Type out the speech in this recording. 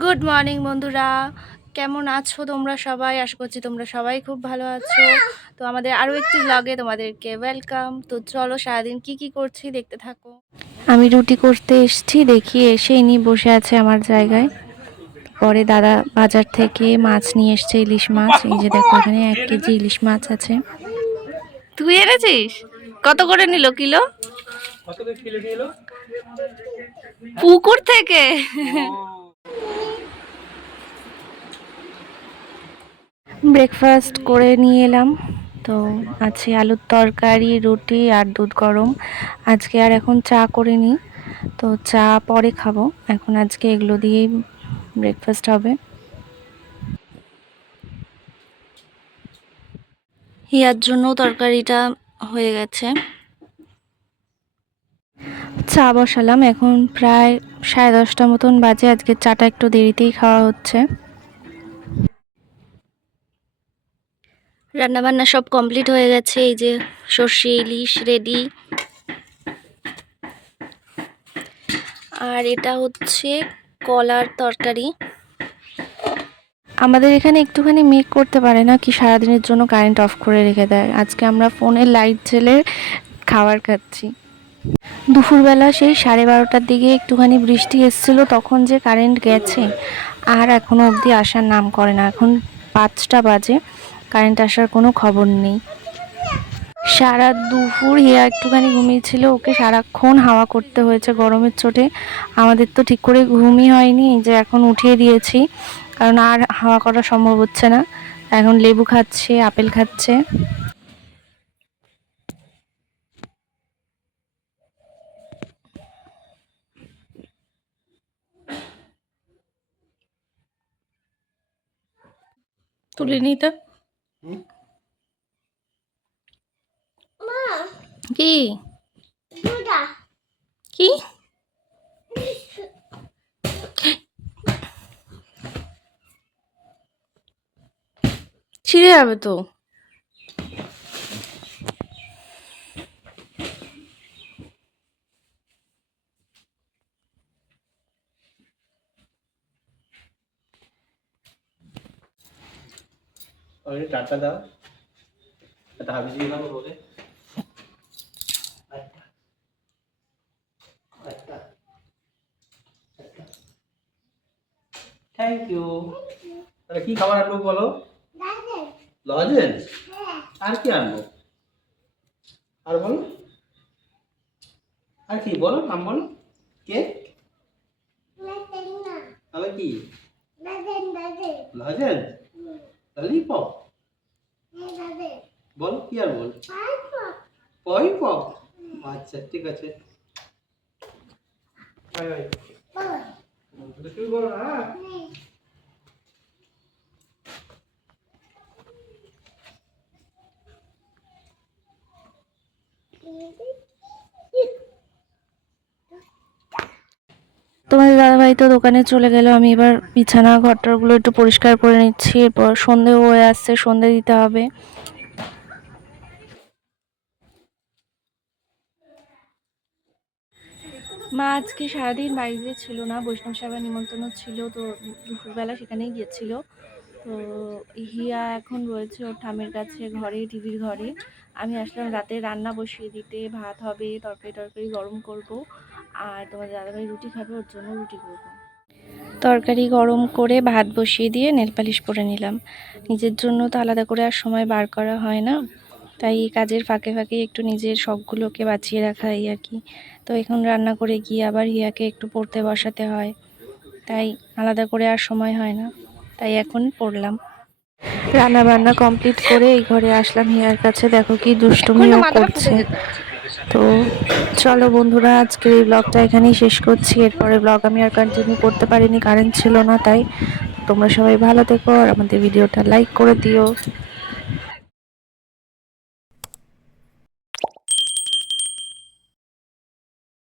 Good morning বন্ধুরা, কেমন আছো তোমরা সবাই? আশা করছি তোমরা সবাই খুব ভালো আছো। তো আমাদের আরও একটি ব্লগে তোমাদেরকে ওয়েলকাম। তো চলো সারাদিন কি করছি দেখতে থাকো। আমি রুটি করতে এসেছি, দেখি এসে ইনি বসে আছে আমার জায়গায়। পরে দাদা বাজার থেকে মাছ নিয়ে এসছে, ইলিশ মাছ। এই যে দেখো, এখানে 1 কেজি ইলিশ মাছ আছে। তুই এনেছিস? কত করে নিল কিলো? পুকুর থেকে। ব্রেকফাস্ট করে নিয়ে এলাম। তো আছে আলুর তরকারি, রুটি আর দুধ গরম। আজকে আর এখন চা করিনি, তো চা পরে খাবো। এখন আজকে এগুলো দিয়েই ব্রেকফাস্ট হবে। হিয়ার জন্য তরকারিটা হয়ে গেছে। চা বসালাম, এখন প্রায় 10:30 মতন বাজে। আজকে চাটা একটু দেরিতেই খাওয়া হচ্ছে। রান্নাবান্না সব কমপ্লিট হয়ে গেছে। এই যে সর্ষে ইলিশ রেডি। আর এটা হচ্ছে কলার তরকারি। আমাদের এখানে একটুখানি মেক করতে পারে না কি, সারাদিনের জন্য কারেন্ট অফ করে রেখে দেয়। আজকে আমরা ফোনের লাইট জ্বেলে খাবার খাচ্ছি। দুপুরবেলা সেই 12:30টার দিকে একটুখানি বৃষ্টি এসেছিল, তখন যে কারেন্ট গেছে আর এখনও অবধি আসার নাম করে না। এখন 5টা বাজে, কারেন্ট আসার কোনো খবর নেই। সারা দুপুর হিয়া একটুখানি ঘুমিয়েছিল, ওকে সারাক্ষণ হাওয়া করতে হয়েছে গরমের চোটে। আমাদের তো ঠিক করে ঘুমই হয়নি, যে এখন উঠিয়ে দিয়েছি, কারণ আর হাওয়া করা সম্ভব হচ্ছে না। এখন লেবু খাচ্ছে, আপেল খাচ্ছে। তুলে নি তো কি কি ছিঁড়ে যাবে তো। টাটা দাও, এটা হাবি দিয়ে দাও বলে। Thank you. তাহলে কি খাবার আনবো বলো? লজেন্স। আর কি আনবো? আর বলো, আর কি বলো, নাম বলো। কেক, তাহলে কি? লজেন্স, ললিপপ, বল কি আর বল? পপ। আচ্ছা ঠিক আছে, বাই বাই। শুরু করো না। তোমাদের দাদাভাই তো দোকানে চলে গেল। আমি এবার বিছানা ঘরটারগুলো একটু পরিষ্কার করে নিচ্ছি। এরপর সন্ধে হয়ে আসছে, সন্ধে দিতে হবে। মা আজকে সারাদিন বাড়িতে ছিল না, বৈষ্ণব সাহেবের নিমন্ত্রণ ছিল, তো দুপুরবেলা সেখানেই গিয়েছিল। তো হিয়া এখন রয়েছে ওর ঠামের কাছে ঘরে, টিভির ঘরে। আমি আসলাম রাতে রান্না বসিয়ে দিতে। ভাত হবে, তরকারি গরম করব, আর তোমার দাদাভাই রুটি খাবে, ওর জন্য রুটি করব। তরকারি গরম করে ভাত বসিয়ে দিয়ে নেল পালিশ পরে নিলাম। নিজের জন্য তো আলাদা করে আর সময় বার করা হয় না, তাই কাজের ফাঁকে একটু নিজের শখগুলোকে বাঁচিয়ে রাখা এই আর কি। তো এখন রান্না করে গিয়ে আবার হিয়াকে একটু পড়তে বসাতে হয়, তাই আলাদা করে আর সময় হয় না, তাই এখন পড়লাম। রান্না বান্না কমপ্লিট করে এই ঘরে আসলাম হিয়ার কাছে। দেখো কি দুষ্টুমিও করছে। তো চলো বন্ধুরা, আজকের এই ব্লগটা এখানেই শেষ করছি। এরপরে ব্লগ আমি আর কন্টিনিউ করতে পারিনি, কারেন্ট ছিল না। তাই তোমরা সবাই ভালো থেকো আর আমাদের ভিডিওটা লাইক করে দিও।